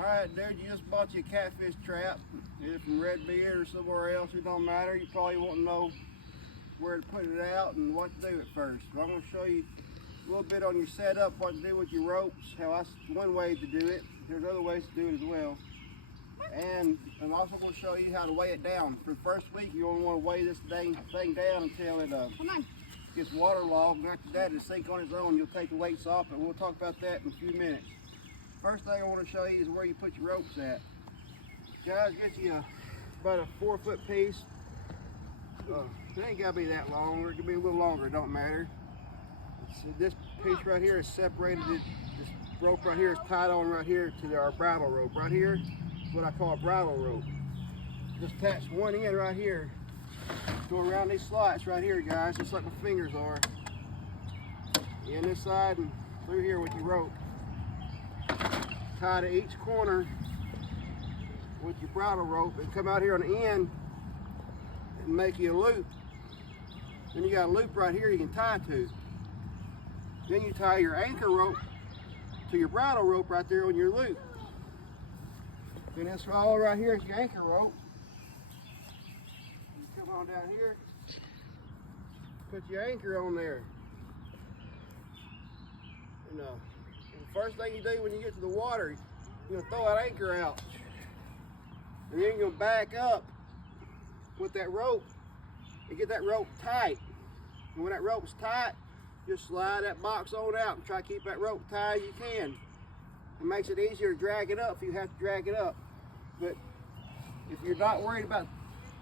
Alright dude, you just bought you a catfish trap, either from Red Beard or somewhere else, it don't matter. You probably won't know where to put it out and what to do at first. But I'm going to show you a little bit on your setup, what to do with your ropes, one way to do it. There's other ways to do it as well. And I'm also going to show you how to weigh it down. For the first week, you only want to weigh this thing down until it gets waterlogged. And after that, it'll sink on its own. You'll take the weights off, and we'll talk about that in a few minutes. First thing I want to show you is where you put your ropes at. Guys, get you about a 4-foot piece. It ain't got to be that long, or it can be a little longer, it don't matter. So this piece right here is separated. This rope right here is tied on right here to our bridle rope. Right here is what I call a bridle rope. Just attach one end right here. Go around these slots right here, guys, just like my fingers are. In this side and through here with your rope. Tie to each corner with your bridle rope and come out here on the end and make you a loop. Then you got a loop right here you can tie to. Then you tie your anchor rope to your bridle rope right there on your loop. Then this all right here is your anchor rope. You come on down here, put your anchor on there. And the first thing you do when you get to the water, you're gonna throw that anchor out. And then you're gonna back up with that rope and get that rope tight. And when that rope's tight, just slide that box on out and try to keep that rope tight as you can. It makes it easier to drag it up if you have to drag it up. But if you're not worried about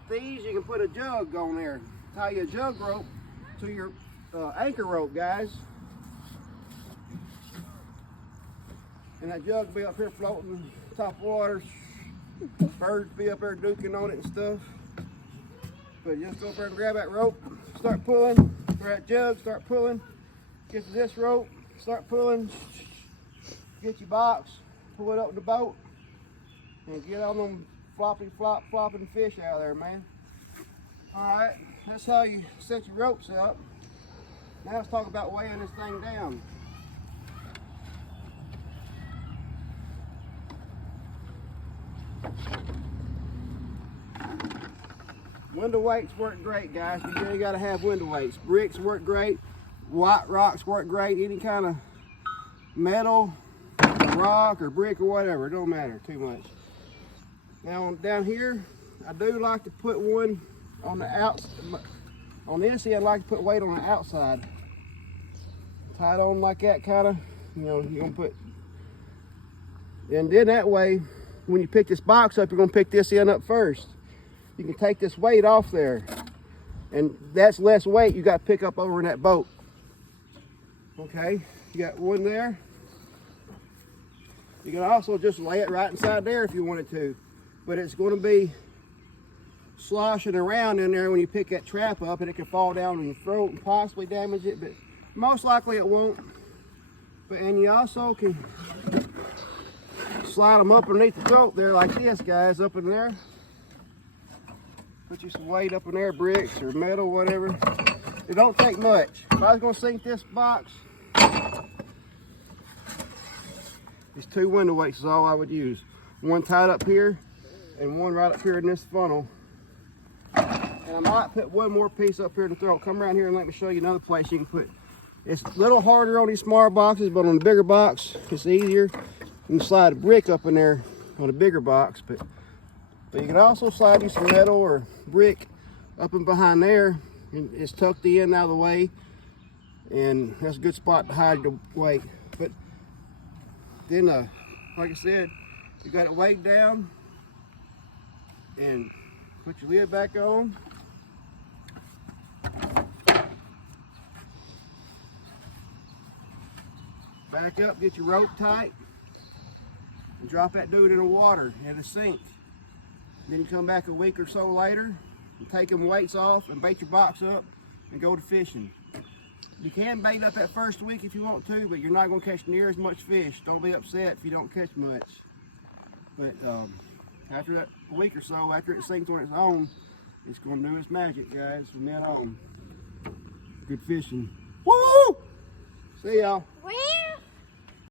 thieves, you can put a jug on there. Tie your jug rope to your anchor rope, guys. And that jug will be up here floating top water. Birds be up there duking on it and stuff. But just go up there and grab that rope, start pulling, or that jug, start pulling. Get to this rope, start pulling. Get your box, pull it up in the boat, and get all them flopping fish out of there, man. Alright, that's how you set your ropes up. Now let's talk about weighing this thing down. Window weights work great, guys. You really got to have window weights. Bricks work great. White rocks work great. Any kind of metal, rock or brick or whatever, it don't matter too much. Now down here, I do like to put one on the outside. On this end, I like to put weight on the outside. Tie it on like that, kind of. You know, you're gonna put. And then that way, when you pick this box up, you're gonna pick this end up first. You can take this weight off there, and that's less weight you got to pick up over in that boat. Okay, you got one there. You can also just lay it right inside there if you wanted to, but it's going to be sloshing around in there when you pick that trap up, and it can fall down on your throat and possibly damage it, but most likely it won't. And you also can slide them up underneath the throat there like this, guys, up in there. Put you some weight up in there, bricks or metal, whatever. It don't take much. If I was gonna sink this box, these 2 window weights is all I would use. One tied up here and one right up here in this funnel. And I might put one more piece up here in the throat. Come around here and let me show you another place you can put. It's a little harder on these smaller boxes, but on the bigger box, it's easier. You can slide a brick up in there on a bigger box, but you can also slide you some metal or brick up and behind there, and it's tucked in out of the way, and that's a good spot to hide the weight. But then, like I said, you got it weighed down, and put your lid back on. Back up, get your rope tight, and drop that dude in the water at a sink. Then you come back a week or so later and take them weights off and bait your box up and go to fishing. You can bait up that first week if you want to, but you're not going to catch near as much fish. Don't be upset if you don't catch much. But after that week or so, after it sinks on its own, it's going to do its magic, guys, from then on. Good fishing. Woo! See y'all.